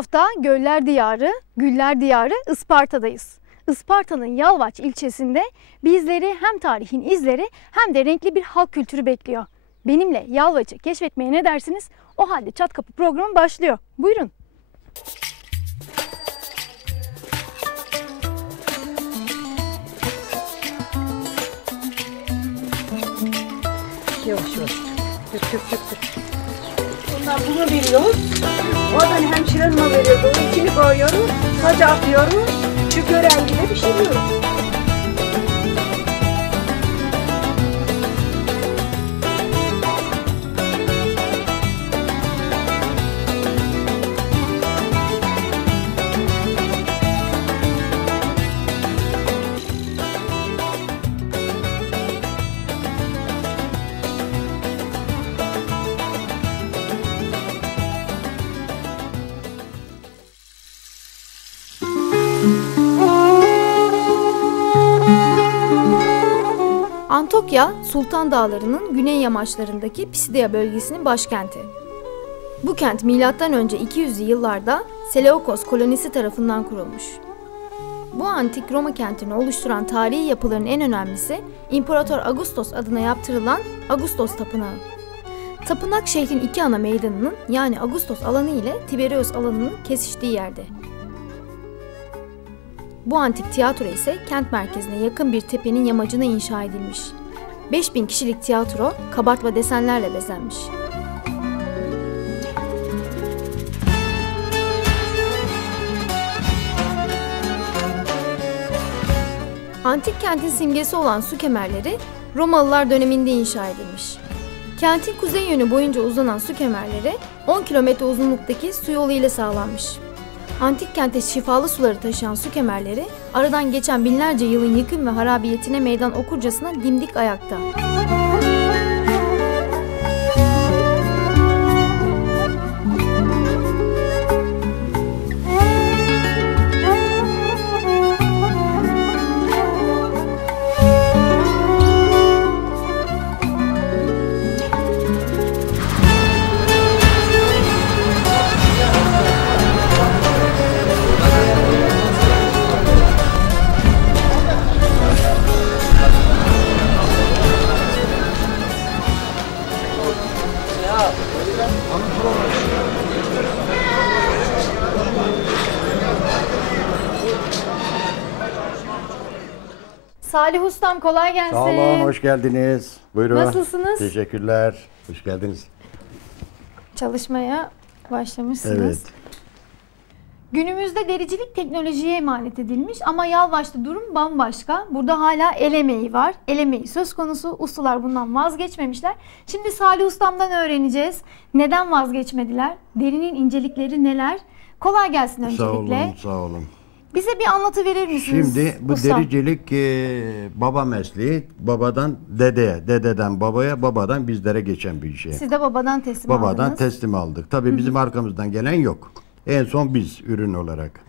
Hafta Göller Diyarı, Güller Diyarı Isparta'dayız. Isparta'nın Yalvaç ilçesinde bizleri hem tarihin izleri hem de renkli bir halk kültürü bekliyor. Benimle Yalvaç'ı keşfetmeye ne dersiniz? O halde Çat Kapı programı başlıyor. Buyurun. Yavaş yavaş. Tık tık tık tık. Ondan bunu veriyoruz. Oradan hemşire hanıma veriyoruz. Onun içini koyuyoruz. Saca atıyoruz. Şu görengiyle pişiriyoruz. Antokya, Sultan Dağları'nın güney yamaçlarındaki Pisidia bölgesinin başkenti. Bu kent M.Ö. 200'lü yıllarda Seleukos kolonisi tarafından kurulmuş. Bu antik Roma kentini oluşturan tarihi yapıların en önemlisi İmparator Augustos adına yaptırılan Augustos Tapınağı. Tapınak şehrin iki ana meydanının yani Augustos alanı ile Tiberius alanının kesiştiği yerde. Bu antik tiyatro ise kent merkezine yakın bir tepenin yamacına inşa edilmiş. 5000 kişilik tiyatro kabartma desenlerle bezenmiş. Antik kentin simgesi olan su kemerleri Romalılar döneminde inşa edilmiş. Kentin kuzey yönü boyunca uzanan su kemerleri 10 kilometre uzunluktaki su yolu ile sağlanmış. Antik kente şifalı suları taşıyan su kemerleri aradan geçen binlerce yılın yıkım ve harabiyetine meydan okurcasına dimdik ayakta. Salih Ustam kolay gelsin. Sağ olun, hoş geldiniz. Buyurun. Nasılsınız? Teşekkürler. Hoş geldiniz. Çalışmaya başlamışsınız. Evet. Günümüzde dericilik teknolojiye emanet edilmiş ama Yalvaç'ta durum bambaşka. Burada hala el emeği var. El emeği söz konusu. Ustalar bundan vazgeçmemişler. Şimdi Salih Ustam'dan öğreneceğiz. Neden vazgeçmediler? Derinin incelikleri neler? Kolay gelsin öncelikle. Sağ olun, sağ olun. Bize bir anlatı verir misiniz? Şimdi bu ustam? dericilik e, baba mesleği. Babadan dedeye, dededen babaya, babadan bizlere geçen bir şey. Siz de babadan teslim Babadan aldınız. teslim aldık. Tabii bizim arkamızdan gelen yok. En son biz ürün olarak.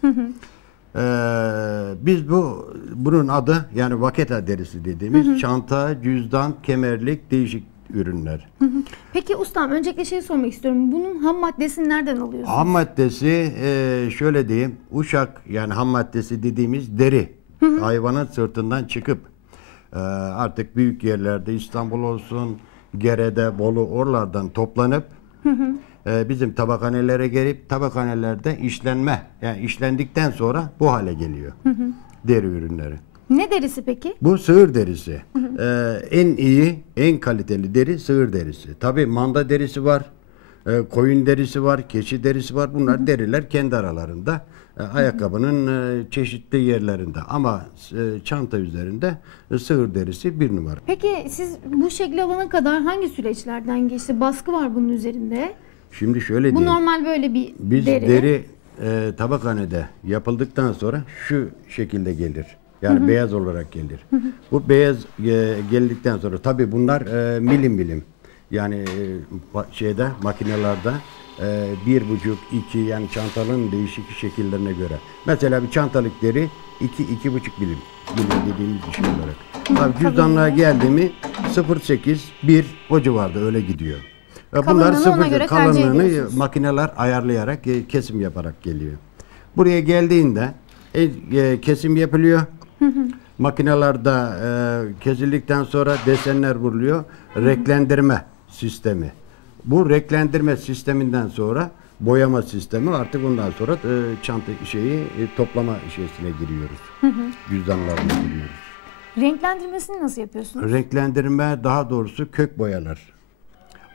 Ee, biz bu bunun adı yani vaketa derisi dediğimiz çanta, cüzdan, kemerlik değişik ürünler. Peki ustam öncelikle şey sormak istiyorum. Bunun ham maddesini nereden alıyorsunuz? Ham maddesi e, şöyle diyeyim. Uşak yani ham maddesi dediğimiz deri. Hayvanın sırtından çıkıp e, artık büyük yerlerde İstanbul olsun, Gere'de, Bolu oralardan toplanıp e, bizim tabakhanelere gelip tabakhanelerde işlenme yani işlendikten sonra bu hale geliyor. Deri ürünleri. Ne derisi peki? Bu sığır derisi. Ee, en iyi, en kaliteli deri sığır derisi. Tabii manda derisi var, e, koyun derisi var, keçi derisi var. Bunlar deriler kendi aralarında. e, ayakkabının e, çeşitli yerlerinde ama e, çanta üzerinde e, sığır derisi bir numara. Peki siz bu şekli alana kadar hangi süreçlerden geçti? Baskı var bunun üzerinde. Şimdi şöyle Bu diyeyim. normal böyle bir Biz deri. deri, e, tabakhanede yapıldıktan sonra şu şekilde gelir. Yani beyaz olarak gelir. Bu beyaz e, geldikten sonra tabii bunlar e, milim milim. Yani e, şeyde makinelerde e, bir buçuk, iki yani çantalın değişik şekillerine göre. Mesela bir çantalık deri iki, iki buçuk milim. Milim dediğimiz bir şey olarak. Tabii cüzdanlığa geldi mi 0.8, 1 o civarda öyle gidiyor. E, Bunlar sıfır kalınlığını makineler ayarlayarak e, kesim yaparak geliyor. Buraya geldiğinde e, e, kesim yapılıyor. Makinelerde e, kesildikten sonra desenler vuruluyor. Renklendirme sistemi. Bu renklendirme sisteminden sonra boyama sistemi artık ondan sonra e, çanta şeyi e, toplama şeysine giriyoruz. Cüzdanlarına giriyoruz. Renklendirmesini nasıl yapıyorsunuz? Renklendirme daha doğrusu kök boyalar.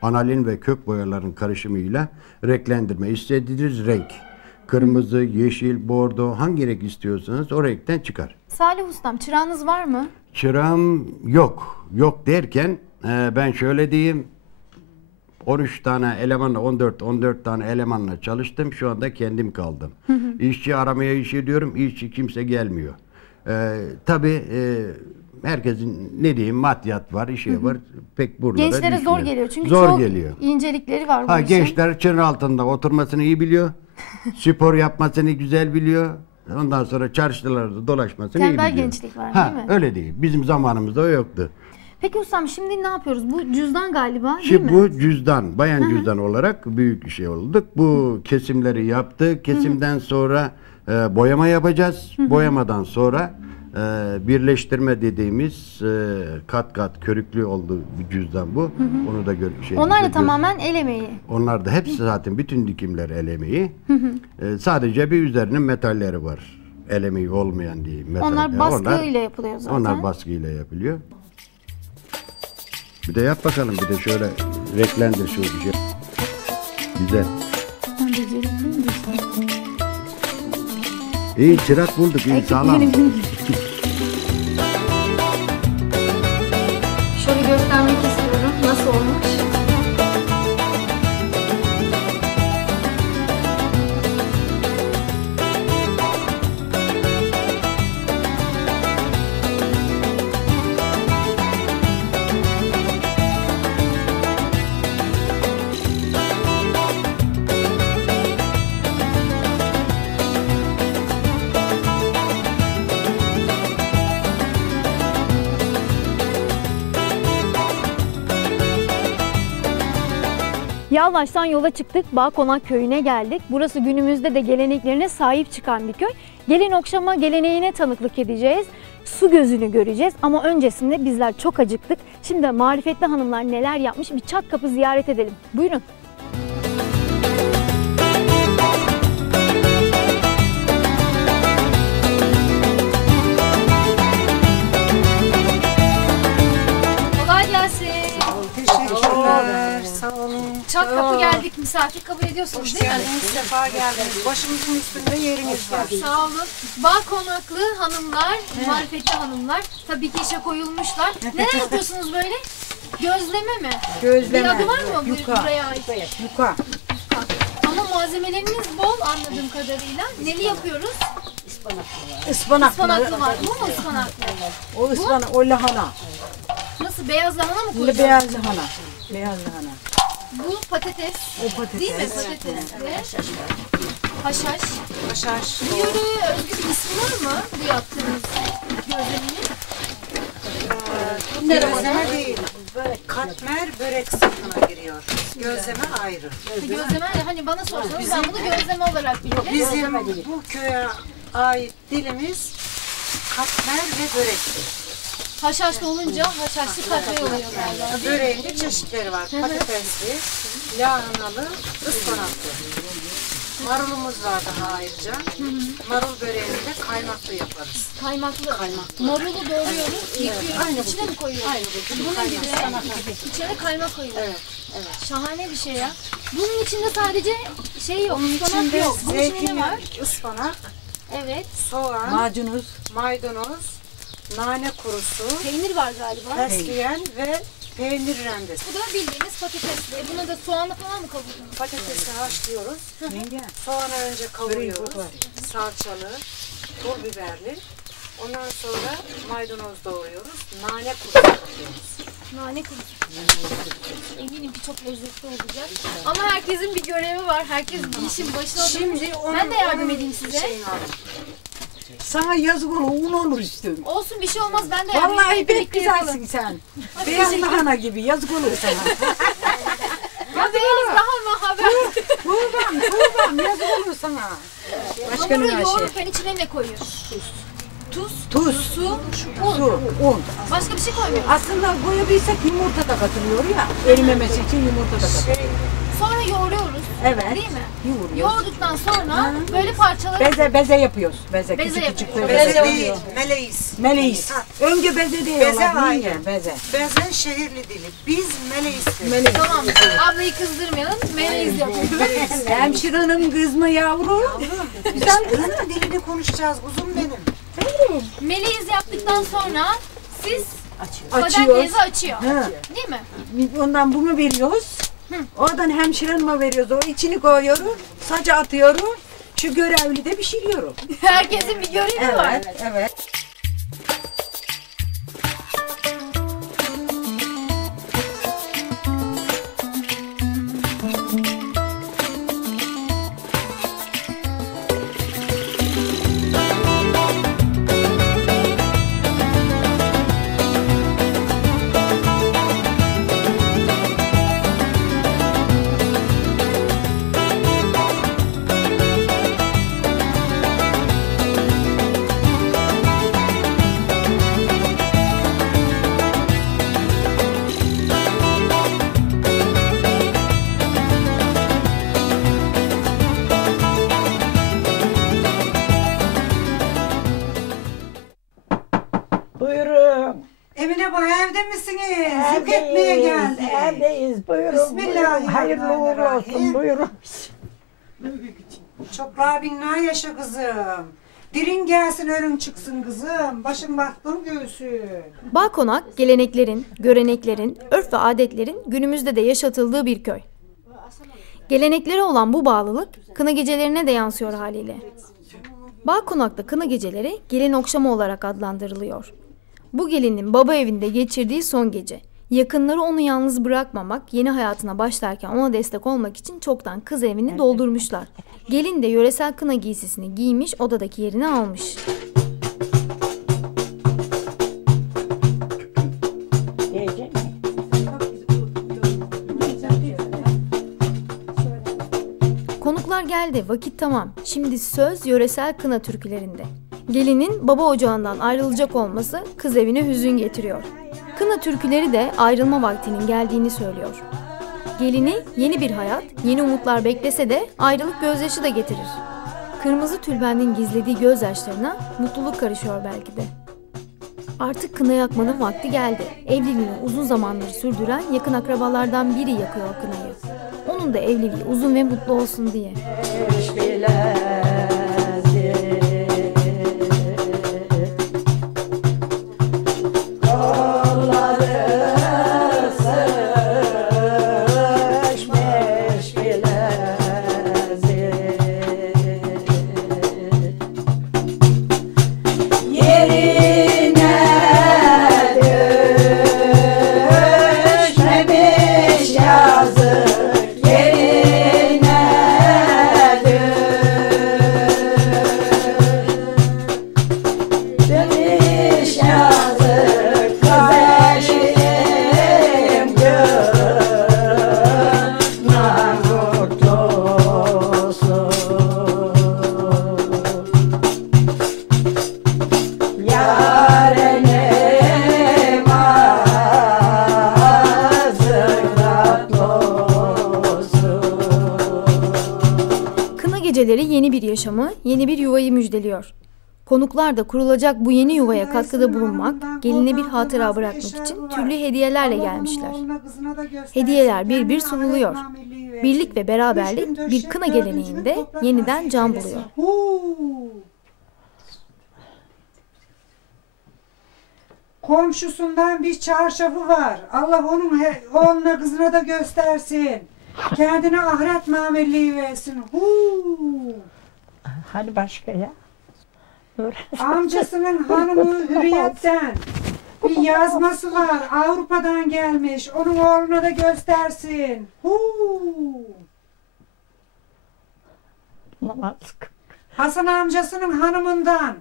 Analin ve kök boyaların karışımıyla renklendirme. İstediğiniz renk. Kırmızı, yeşil, bordo hangi renk istiyorsanız o renkten çıkar. Salih Ustam çırağınız var mı? Çırağım yok. Yok derken e, ben şöyle diyeyim. 13 tane elemanla 14 14 tane elemanla çalıştım. Şu anda kendim kaldım. İşçi aramaya iş ediyorum. İşçi kimse gelmiyor. E, tabii e, herkesin ne diyeyim maddiyat var, işi var. Pek burada da Gençlere zor düşmüyor. geliyor çünkü zor çok geliyor. incelikleri var bu Ha işin. gençler çın altında oturmasını iyi biliyor. Spor yapmasını güzel biliyor. Ondan sonra çarşılarda dolaşmasını iyi Tembel biliyor. gençlik var, ha, değil mi? Öyle değil. Bizim zamanımızda o yoktu. Peki ustam şimdi ne yapıyoruz? Bu cüzdan galiba değil Şimdi mi? bu cüzdan, bayan cüzdan olarak büyük bir şey olduk. Bu kesimleri yaptık. Kesimden sonra e, boyama yapacağız. Boyamadan sonra birleştirme dediğimiz e, kat kat körüklü olduğu bir cüzdan bu. Onu da gör, şey, Onlar da tamamen el emeği. Onlar da hepsi zaten bütün dikimler el emeği. E, sadece bir üzerinin metalleri var. El emeği olmayan diye metal. Onlar baskıyla yapılıyor zaten. Onlar baskıyla yapılıyor. Bir de yap bakalım bir de şöyle renklendir şu bir şey. Güzel. İyi çırak bulduk iyi sağlam. Yalvaç'tan yola çıktık. Bağkonak köyüne geldik. Burası günümüzde de geleneklerine sahip çıkan bir köy. Gelin okşama geleneğine tanıklık edeceğiz. Su gözünü göreceğiz ama öncesinde bizler çok acıktık. Şimdi marifetli hanımlar neler yapmış bir çat kapı ziyaret edelim. Buyurun. Kolay gelsin. Teşekkürler. Sağ olun. Çat kapı geldik. Misafir kabul ediyorsunuz değil mi? Geldiniz, sefa geldiniz. Başımızın üstünde yeriniz var. Sağ olun. Bağ konaklı hanımlar, marifetli hanımlar. Tabii ki işe koyulmuşlar. Neler yapıyorsunuz böyle? Gözleme mi? Gözleme. Bir adı var mı bu, Yuka. buraya ait? Yuka. Ama malzemeleriniz bol anladığım kadarıyla. Neli yapıyoruz? Ispanaklı. Ispanaklı var. Bu mu ıspanaklı? O ıspanak, o lahana. Nasıl? Beyaz lahana mı Bu koyacağız? beyaz lahana. Beyaz lahana. Bu patates. O patates. Değil mi? Patatesli. Haşhaş. Haşhaş. Bu yöreye özgü bir ismi var mı? Bu yaptığınız gözlemenin. Gözleme değil. Böyle katmer börek sınıfına giriyor. Gözleme ayrı. Gözleme hani bana sorsanız ben bunu gözleme olarak bilirim. Bizim bu köye ait dilimiz katmer ve börektir. Haşhaşlı olunca haşhaşlı kahve oluyor galiba. Böreğin de çeşitleri var. Patatesli, lahanalı, ıspanaklı. Marulumuz var daha ayrıca. Marul böreğini de kaymaklı yaparız. Kaymaklı. Marulu doğruyoruz, yıkıyoruz, içine mi koyuyoruz? Aynen. Bunun gibi içine kaymak koyuyoruz. Evet, evet. Şahane bir şey ya. Bunun içinde sadece şey yok, Bunun ıspanak içinde yok. Bunun içinde ne zeytinyağı, var? ıspanak, Evet. soğan, Macunuz. maydanoz, nane kurusu, Peynir var galiba. fesleğen ve peynir rendesi. Bu da bildiğiniz patatesli. Buna da soğanla falan mı kavurdunuz? Patatesi haşlıyoruz. Yenge. Soğanı önce kavuruyoruz. Salçalı, pul biberli. Ondan sonra maydanoz doğruyoruz. Nane kurusu katıyoruz. Nane kurusu. Eminim ki çok lezzetli olacak. Ama herkesin bir görevi var. Herkes bir işin başına oturmuş. Şimdi onun, Ben de yardım onun edeyim size. şeyini alalım. Sana yazık olur, un olur istiyorum. Olsun bir şey olmaz. Ben de Vallahi pek Birlikte yapalım. güzelsin sen. Beyaz lahana gibi yazık olur sana. beyaz daha mı haber? Kurban, kurban. Yazık olur sana. Başkanın Hamuru aşı. yoğurup ben içine ne koyuyorsun? Tuz. Tuz, Su. su, un. Başka bir şey koymuyoruz. Aslında koyabilsek yumurta da katılıyor ya. Erimemesi için yumurta da katılıyor. Sonra yoğuruyoruz. Evet. Değil mi? Yoğuruyoruz. Yoğurduktan sonra böyle parçaları Beze, beze yapıyoruz. Beze, Beze küçük küçük beze. Beze değil, meleğiz. Meleğiz. Önce beze diyorlar. Beze ayrı. Beze. Beze şehirli dili. Biz meleğiz. Meleğiz. Tamam. Ablayı kızdırmayalım. Meleğiz yapıyoruz. Hemşirenin kız mı yavru? Güzel kızın dilini konuşacağız kuzum benim. Meleğiz yaptıktan sonra siz Açıyoruz. Kadeh açıyor. Ha. Değil mi? Ondan bunu veriyoruz. Oradan hemşirenime veriyoruz. O içini koyuyoruz. Saca atıyorum. Şu görevli de pişiriyorum. Herkesin bir görevi var. Evet, evet. Bak evde misiniz? Yük etmeye geldi. Evdeyiz. Buyurun. Bismillahirrahmanirrahim. Hayırlı uğurlu olsun. Buyurun. Çok rabinna yaşa kızım. Dilin gelsin ölün çıksın kızım. Başın baktın göğsün. Bağkonak, geleneklerin, göreneklerin, örf ve adetlerin günümüzde de yaşatıldığı bir köy. Geleneklere olan bu bağlılık kına gecelerine de yansıyor haliyle. Bağkonak'ta kına geceleri gelin okşama olarak adlandırılıyor. Bu gelinin baba evinde geçirdiği son gece. Yakınları onu yalnız bırakmamak, yeni hayatına başlarken ona destek olmak için çoktan kız evini doldurmuşlar. Gelin de yöresel kına giysisini giymiş, odadaki yerini almış. Konuklar geldi, vakit tamam. Şimdi söz yöresel kına türkülerinde. Gelinin baba ocağından ayrılacak olması kız evine hüzün getiriyor. Kına türküleri de ayrılma vaktinin geldiğini söylüyor. Gelini yeni bir hayat, yeni umutlar beklese de ayrılık gözyaşı da getirir. Kırmızı tülbenin gizlediği gözyaşlarına mutluluk karışıyor belki de. Artık kına yakmanın vakti geldi. Evliliğini uzun zamandır sürdüren yakın akrabalardan biri yakıyor kınayı. Onun da evliliği uzun ve mutlu olsun diye. Kına Konuklar da kurulacak bu yeni yuvaya katkıda bulunmak, geline bir hatıra bırakmak için türlü hediyelerle gelmişler. Hediyeler bir bir sunuluyor. Birlik ve beraberlik bir kına geleneğinde yeniden can buluyor. Komşusundan bir çarşafı var. Allah onun he, oğluna kızına da göstersin. Kendine ahiret mamelliği versin. Huu. Hani başka ya? Amcasının hanımı Hürriyet'ten bir yazması var. Avrupa'dan gelmiş. Onun oğluna da göstersin. Huu. Hasan amcasının hanımından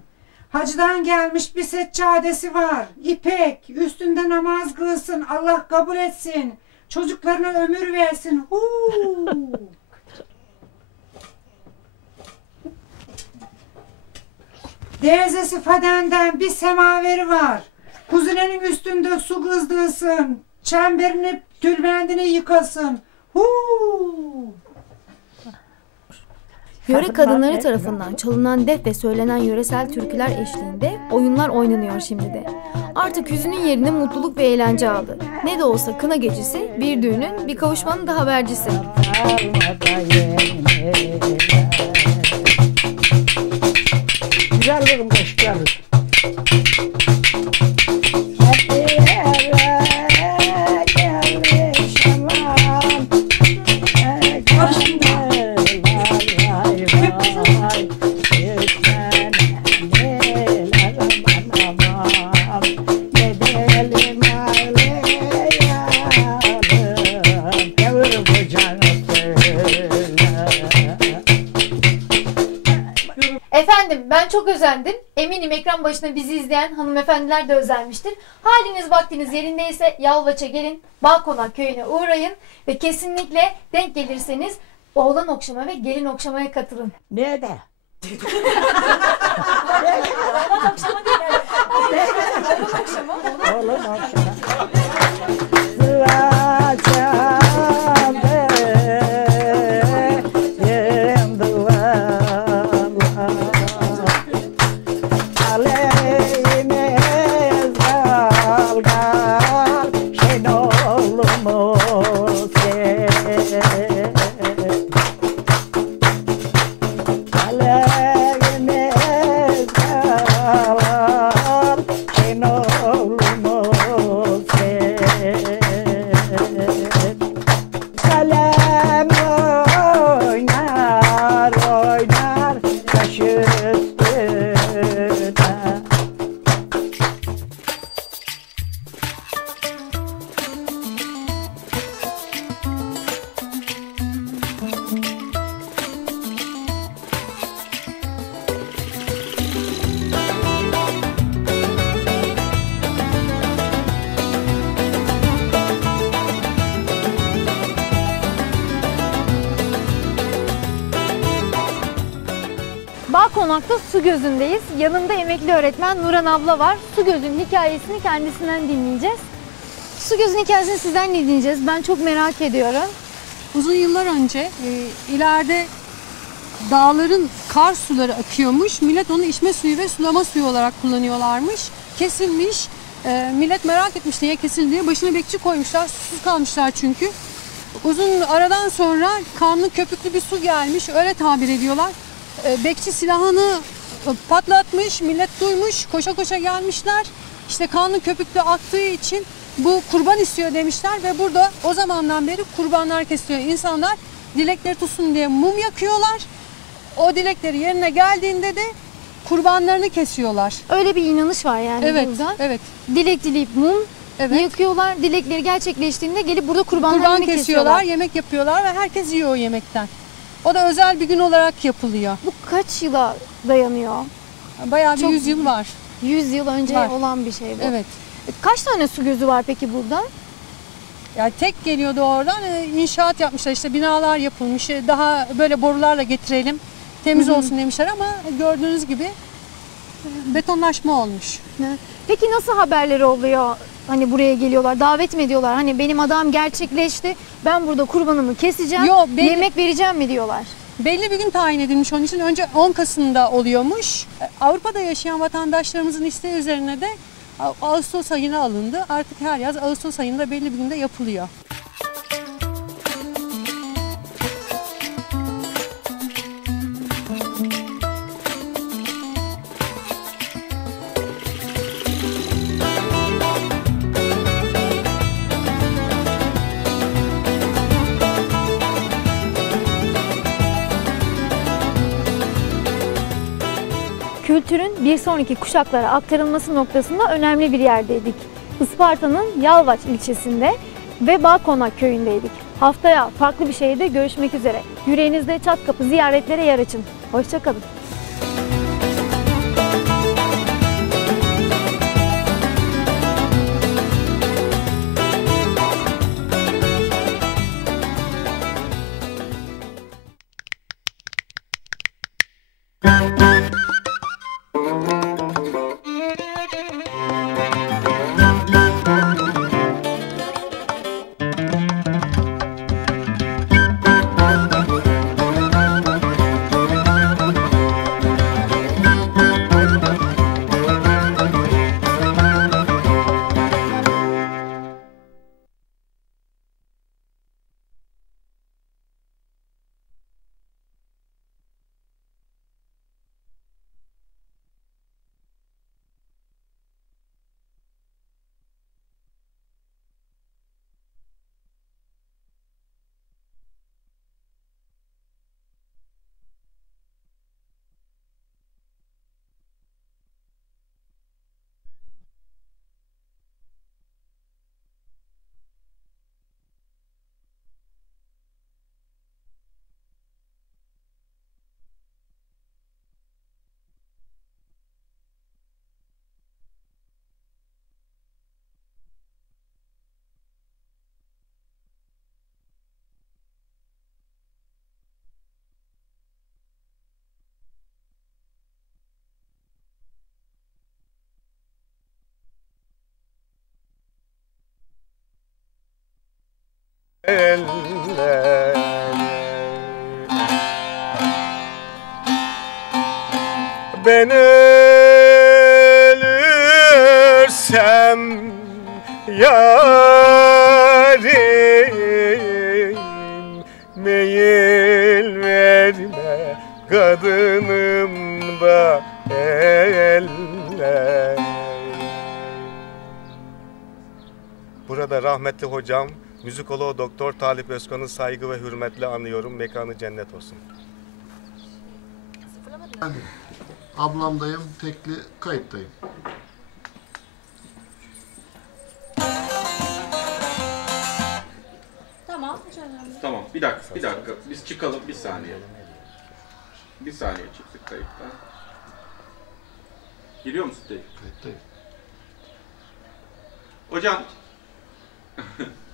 hacıdan gelmiş bir seccadesi var. İpek üstünde namaz kılsın Allah kabul etsin. çocuklarına ömür versin. Huu. Teyzesi Faden'den bir semaveri var. Kuzinenin üstünde su kızdırsın. Çemberini, tülbendini yıkasın. Huu. Yöre Kadınlar kadınları tarafından çalınan def ve söylenen yöresel türküler eşliğinde oyunlar oynanıyor şimdi de. Artık hüzünün yerini mutluluk ve eğlence aldı. Ne de olsa kına gecesi bir düğünün bir kavuşmanın da habercisi. Güzel bir hoş başına bizi izleyen hanımefendiler de özenmiştir. Haliniz vaktiniz yerindeyse Yalvaç'a gelin. Balkonak köyüne uğrayın. Ve kesinlikle denk gelirseniz oğlan okşama ve gelin okşamaya katılın. Nerede? Oğlum okşama. Duacağım Yanımda emekli öğretmen Nuran abla var. Su gözün hikayesini kendisinden dinleyeceğiz. Su gözün hikayesini sizden dinleyeceğiz. Ben çok merak ediyorum. Uzun yıllar önce e, ileride dağların kar suları akıyormuş. Millet onu içme suyu ve sulama suyu olarak kullanıyorlarmış. Kesilmiş. E, millet merak etmiş niye kesildi diye. Başına bekçi koymuşlar. Susuz kalmışlar çünkü. Uzun aradan sonra kanlı köpüklü bir su gelmiş. Öyle tabir ediyorlar. E, bekçi silahını patlatmış. Millet duymuş. Koşa koşa gelmişler. İşte kanlı köpüklü aktığı için bu kurban istiyor demişler ve burada o zamandan beri kurbanlar kesiliyor. İnsanlar dilekleri tutsun diye mum yakıyorlar. O dilekleri yerine geldiğinde de kurbanlarını kesiyorlar. Öyle bir inanış var yani Evet, burada. evet, Dilek dileyip mum evet. yakıyorlar. Dilekleri gerçekleştiğinde gelip burada kurbanlarını Kurban kesiyorlar. kesiyorlar, yemek yapıyorlar ve herkes yiyor o yemekten. O da özel bir gün olarak yapılıyor. Bu kaç yıla dayanıyor? Bayağı bir Çok- yüzyıl var. 100 yıl önce Var. olan bir şey bu. Evet. Kaç tane su gözü var peki burada? Yani tek geliyordu oradan e, inşaat yapmışlar işte binalar yapılmış E, daha böyle borularla getirelim temiz olsun demişler ama gördüğünüz gibi e, betonlaşma olmuş. Peki nasıl haberleri oluyor? Hani buraya geliyorlar, davet mi ediyorlar? Hani benim adam gerçekleşti, ben burada kurbanımı keseceğim, Yo, belli- yemek vereceğim mi diyorlar? Belli bir gün tayin edilmiş onun için önce 10 Kasım'da oluyormuş. E, Avrupa'da yaşayan vatandaşlarımızın isteği üzerine de Ağustos ayına alındı. Artık her yaz Ağustos ayında belli bir günde yapılıyor. Kültürün bir sonraki kuşaklara aktarılması noktasında önemli bir yerdeydik. Isparta'nın Yalvaç ilçesinde ve Balkonak köyündeydik. Haftaya farklı bir şehirde görüşmek üzere. Yüreğinizde çat kapı ziyaretlere yer açın. Hoşçakalın. eller Ben ölürsem yarim Meyil verme kadınım da eller Burada rahmetli hocam Müzikoloğu Doktor Talip Özkan'ı saygı ve hürmetle anıyorum. Mekanı cennet olsun. Ben ablamdayım, tekli kayıttayım. Tamam. Tamam bir dakika bir dakika biz çıkalım bir saniye. Bir saniye çıktık kayıttan. Giriyor musun Dave? Kayıttayım. Hocam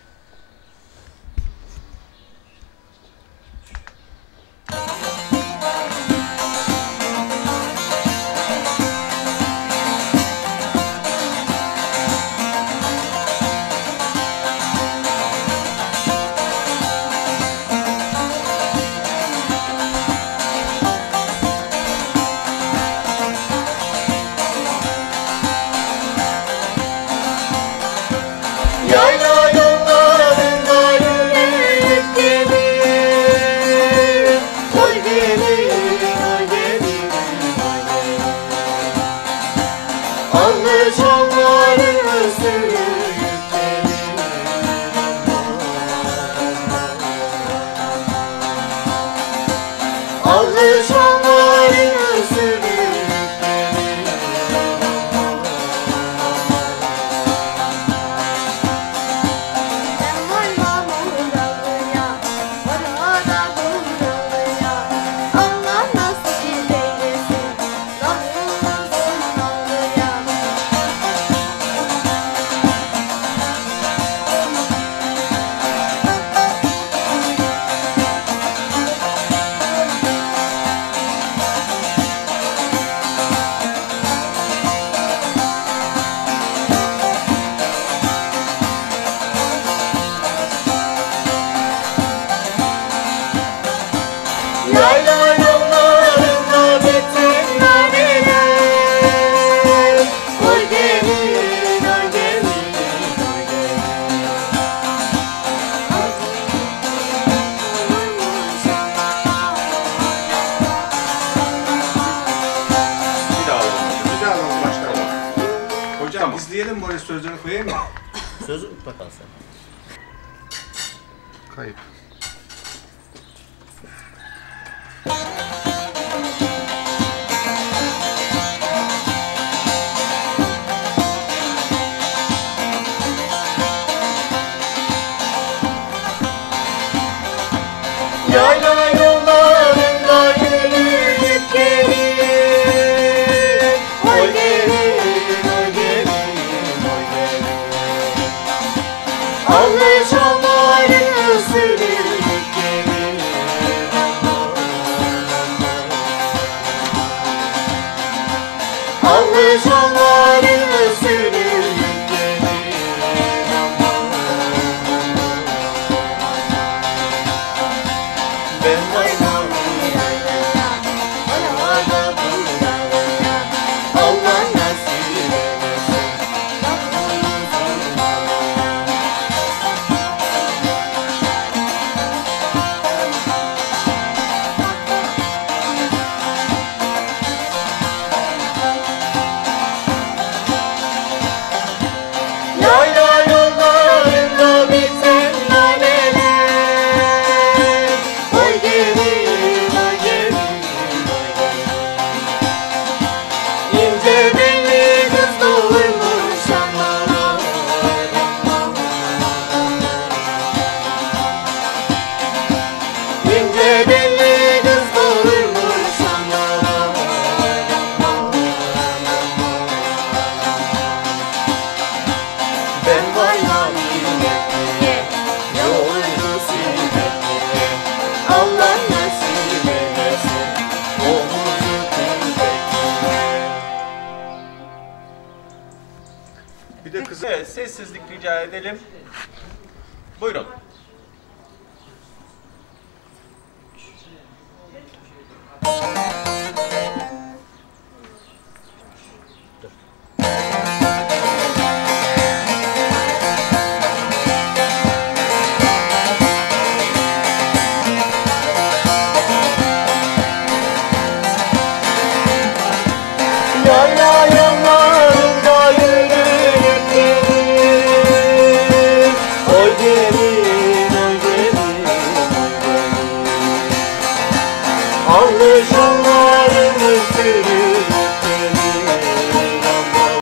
Bye. sessizlik rica edelim. Buyurun.